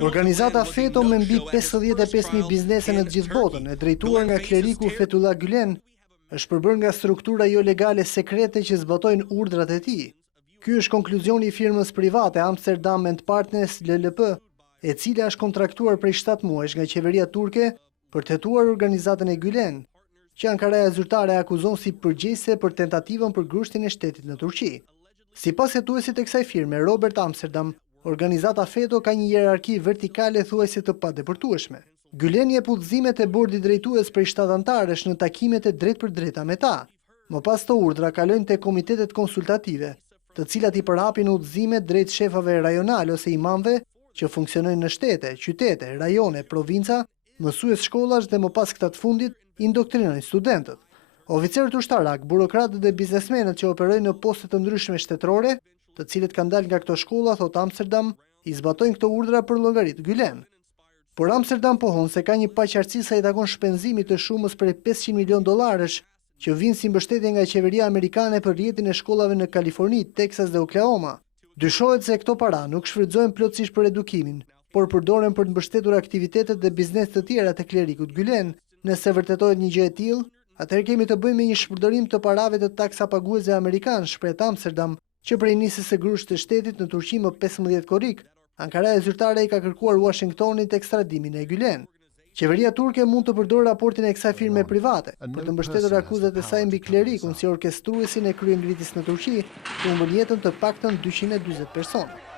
Organizata FETO me mbi 55.000 biznese në të gjithë botën, e drejtuar nga kleriku Fethullah Gülen, është përbërë nga struktura jo legale sekrete që zbatojnë urdhrat e tij. Ky është konkluzioni i firmës private Amsterdam and Partners LLP, e cila është kontraktuar prej 7 muajsh nga qeveria turke për të hetuar organizatën e Gülen, që Ankaraja zyrtare akuzon si përgjegjëse për tentativën për grushtin e shtetit në Turqi. Sipas hetuesit të kësaj firme, Robert Amsterdam, organizata FETO ka një hierarki vertikale thuajse të padepërtueshme. Gülen jep udhëzimet e bordit drejtues prej 7 antarësh në takimet e drejtë me ta. Më pas të urdhra kalojnë te komitetet konsultative, të cilat i përhapin udhëzimet drejt shefave rajonal ose imamëve që funksionojnë në shtete, qytete, rajone, provinca, mësues shkollash dhe më pas këta të fundit indoktrinojnë studentët. Oficerët ushtarak, burokratët dhe biznesmenët që operojnë në poste të ndryshme shtetërore, të cilët kanë dalë nga këto shkolla, thot Amsterdam, i zbatojnë këto urdhra për llogarit Gülen. Por Amsterdam pohon se ka një paqartësi sa i takon shpenzimit të shumës prej 500 milion dollarësh që vinë si mbështetje nga qeveria amerikane për rrjetin e shkollave në Kaliforni, Texas dhe Oklahoma. Dyshohet se këto para nuk shfrytëzohen plotësisht për edukimin, por përdoren për të mbështetur aktivitetet dhe biznes të tjera të klerikut Gülen. Nëse vërtetohet një gjë e tillë, atëherë kemi të bëjmë me një shpërdorim të parave të taksapaguesve amerikanë, shpreh Amsterdam, që prej nisjes së grusht të shtetit në Turqi më 15 korrik, Ankaraja zyrtare i ka kërkuar Washingtonit ekstradimin e Gülen. Qeveria turke mund të përdorë raportin e kësaj firme private për të mbështetur akuzat e saj mbi klerikun si orkestruesin e kryengritjes në Turqi, që humbën jetën të paktën 240 persona.